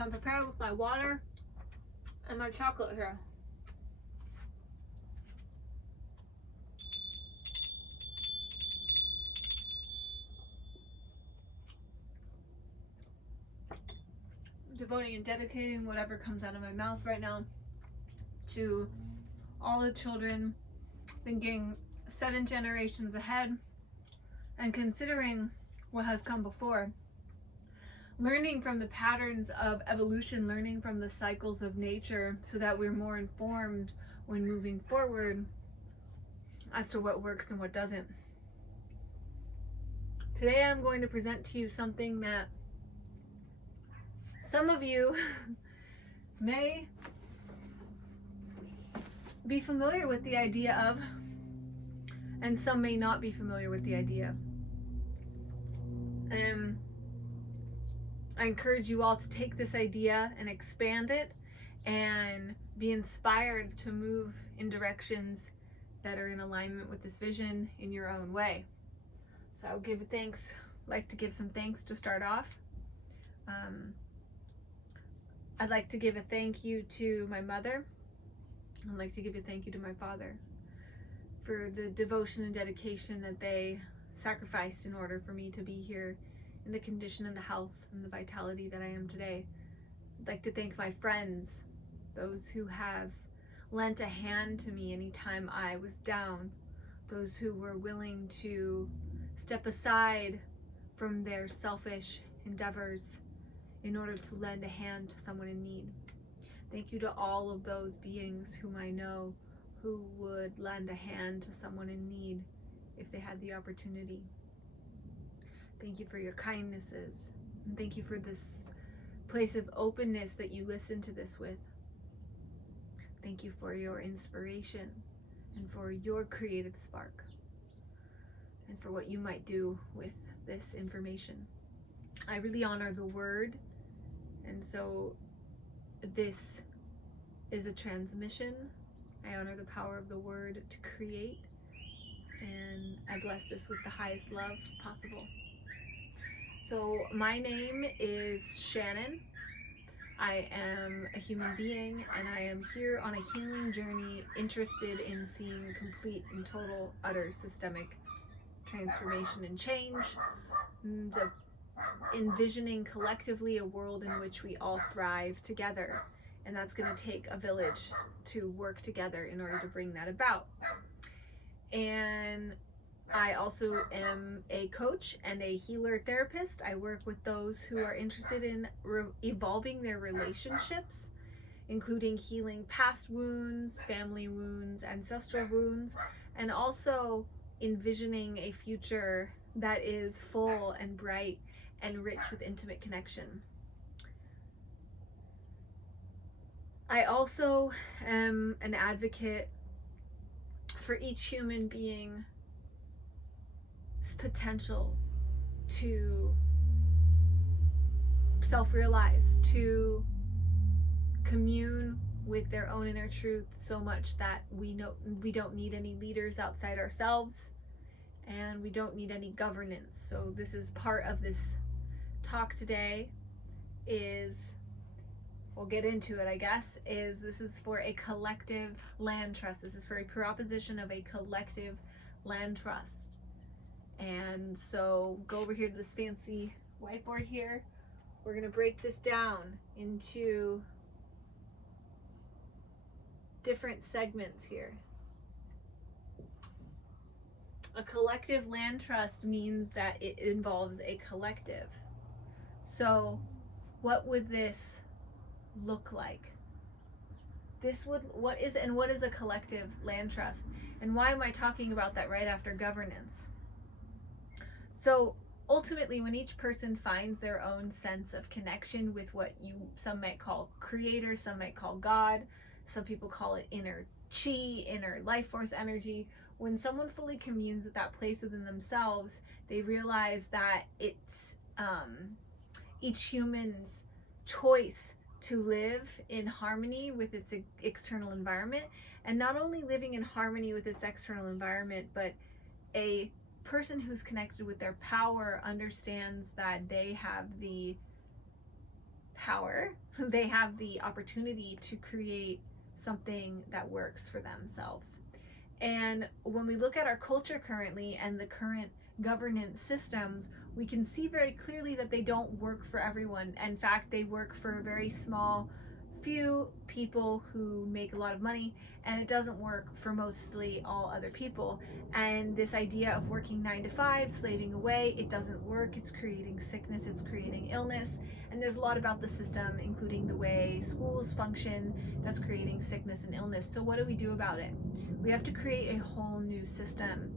So I'm prepared with my water and my chocolate here. Devoting and dedicating whatever comes out of my mouth right now to all the children, thinking 7 generations ahead and considering what has come before. Learning from the patterns of evolution, learning from the cycles of nature so that we're more informed when moving forward as to what works and what doesn't. Today I'm going to present to you something that some of you may be familiar with the idea of, and some may not be familiar with the idea. I encourage you all to take this idea and expand it and be inspired to move in directions that are in alignment with this vision in your own way. So I'll like to give some thanks to start off. I'd like to give a thank you to my mother. I'd like to give a thank you to my father for the devotion and dedication that they sacrificed in order for me to be here in the condition and the health and the vitality that I am today. I'd like to thank my friends, those who have lent a hand to me anytime I was down, those who were willing to step aside from their selfish endeavors in order to lend a hand to someone in need. Thank you to all of those beings whom I know who would lend a hand to someone in need if they had the opportunity. Thank you for your kindnesses, and thank you for this place of openness that you listen to this with. Thank you for your inspiration and for your creative spark and for what you might do with this information. I really honor the word, and so this is a transmission. I honor the power of the word to create, and I bless this with the highest love possible. So my name is Shannon. I am a human being, and I am here on a healing journey, interested in seeing complete and total, utter systemic transformation and change, and envisioning collectively a world in which we all thrive together. And that's going to take a village to work together in order to bring that about. And I also am a coach and a healer therapist. I work with those who are interested in evolving their relationships, including healing past wounds, family wounds, ancestral wounds, and also envisioning a future that is full and bright and rich with intimate connection. I also am an advocate for each human being's potential to self-realize, to commune with their own inner truth so much that we don't need any leaders outside ourselves, and we don't need any governance. So this is part of this talk today. We'll get into it, I guess, this is for a collective land trust. This is for a proposition of a collective land trust. And so go over here to this fancy whiteboard here. We're going to break this down into different segments here. A collective land trust means that it involves a collective. So what would this look like? What is a collective land trust? And why am I talking about that right after governance? So ultimately, when each person finds their own sense of connection with what some might call creator, some might call God, some people call it inner chi, inner life force energy. When someone fully communes with that place within themselves, they realize that it's each human's choice to live in harmony with its external environment, and not only living in harmony with its external environment, but a person who's connected with their power understands that they have power, they have the opportunity to create something that works for themselves. And when we look at our culture currently and the current governance systems, we can see very clearly that they don't work for everyone. In fact, they work for a very small few people who make a lot of money, and it doesn't work for mostly all other people. And this idea of working 9 to 5, slaving away, it doesn't work. It's creating sickness, it's creating illness, and there's a lot about the system, including the way schools function, that's creating sickness and illness. So what do we do about it? We have to create a whole new system,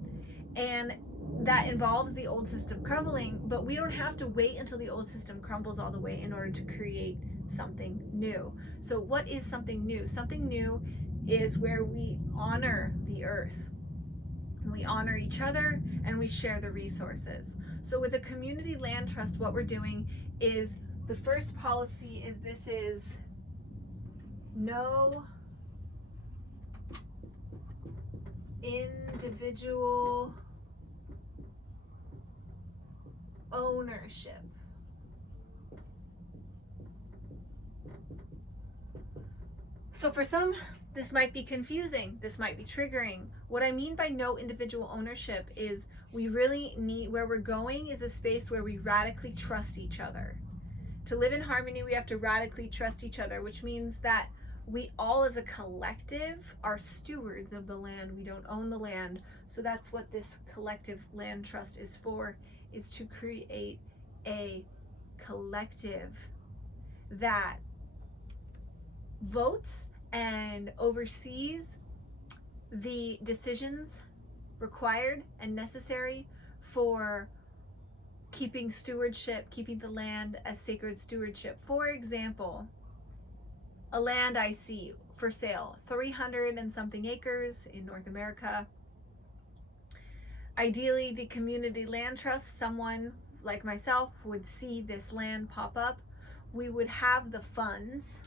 and that involves the old system crumbling, but we don't have to wait until the old system crumbles all the way in order to create something new. So what is something new? Something new is where we honor the earth, we honor each other, and we share the resources. So with a community land trust, what we're doing is, the first policy is, this is no individual ownership. So for some, this might be confusing, this might be triggering. What I mean by no individual ownership is, we really need, where we're going is a space where we radically trust each other. To live in harmony, we have to radically trust each other, which means that we all as a collective are stewards of the land. We don't own the land. So that's what this collective land trust is for, is to create a collective that votes and oversees the decisions required and necessary for keeping stewardship, keeping the land as sacred stewardship. For example, a land I see for sale, 300 and something acres in North America. Ideally, the community land trust, someone like myself would see this land pop up. We would have the funds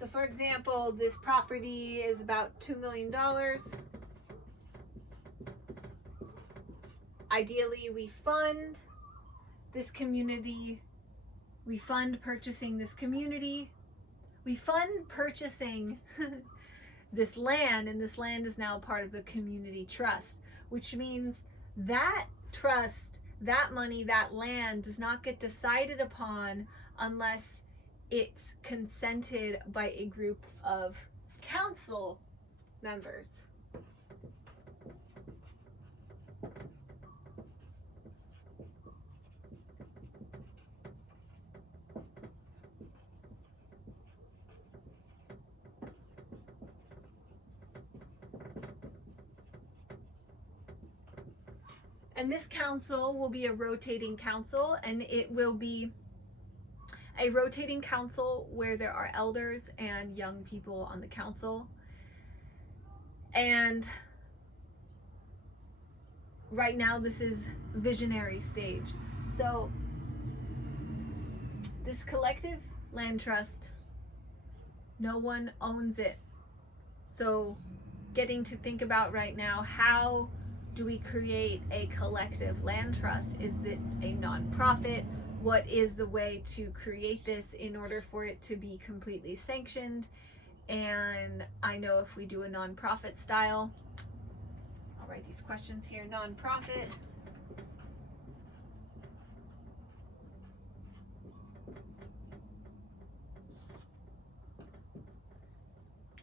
So for example, this property is about $2 million. Ideally, we fund this community, we fund purchasing this community, we fund purchasing this land, and this land is now part of the community trust, which means that trust, that money, that land does not get decided upon unless it's consented by a group of council members. And this council will be a rotating council, and it will be a rotating council where there are elders and young people on the council. And right now this is visionary stage. So this collective land trust, no one owns it. So getting to think about right now, how do we create a collective land trust? Is it a nonprofit? What is the way to create this in order for it to be completely sanctioned? And I know if we do a nonprofit style, I'll write these questions here, nonprofit.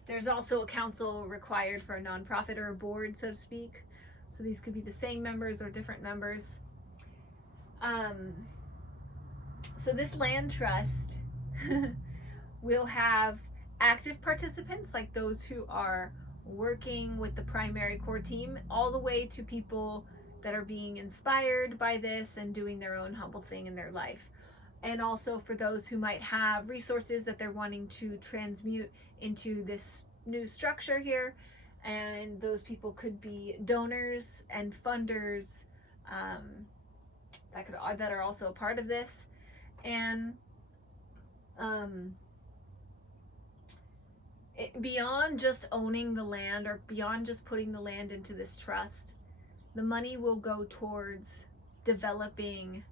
There's also a council required for a nonprofit, or a board, so to speak. So these could be the same members or different members. So this land trust will have active participants, like those who are working with the primary core team, all the way to people that are being inspired by this and doing their own humble thing in their life. And also for those who might have resources that they're wanting to transmute into this new structure here. And those people could be donors and funders that are also a part of this. And beyond just owning the land, or beyond just putting the land into this trust, the money will go towards developing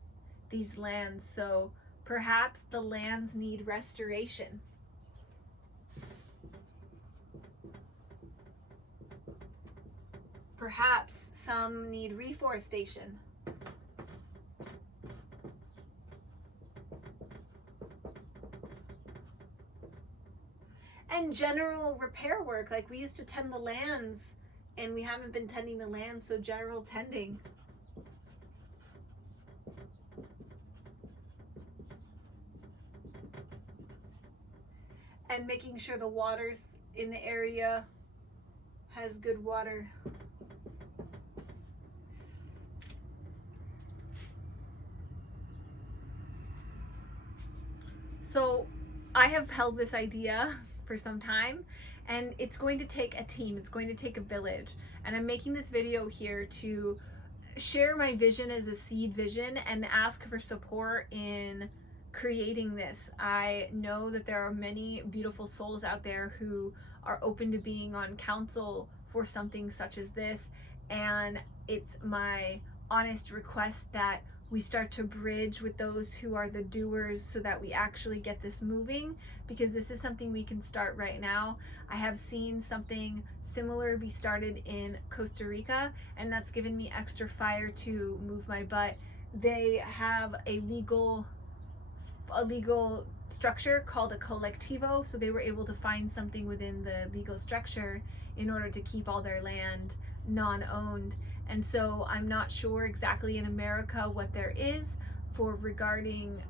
these lands. So perhaps the lands need restoration. Perhaps some need reforestation. And general repair work, like we used to tend the lands and we haven't been tending the lands, so general tending. And making sure the waters in the area has good water. So I have held this idea for some time, and it's going to take a team, it's going to take a village. And I'm making this video here to share my vision as a seed vision and ask for support in creating this. I know that there are many beautiful souls out there who are open to being on council for something such as this, and it's my honest request that we start to bridge with those who are the doers so that we actually get this moving, because this is something we can start right now. I have seen something similar be started in Costa Rica, and that's given me extra fire to move my butt. They have a legal structure called a colectivo, so they were able to find something within the legal structure in order to keep all their land non-owned. And so I'm not sure exactly in America what there is for regarding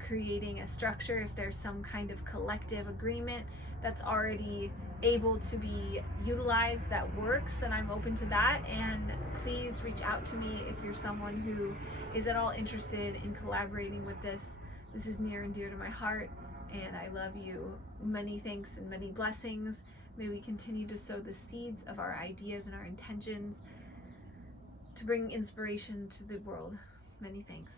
creating a structure, if there's some kind of collective agreement that's already able to be utilized that works, and I'm open to that. And please reach out to me if you're someone who is at all interested in collaborating with this. This is near and dear to my heart, and I love you. Many thanks and many blessings. May we continue to sow the seeds of our ideas and our intentions to bring inspiration to the world. Many thanks.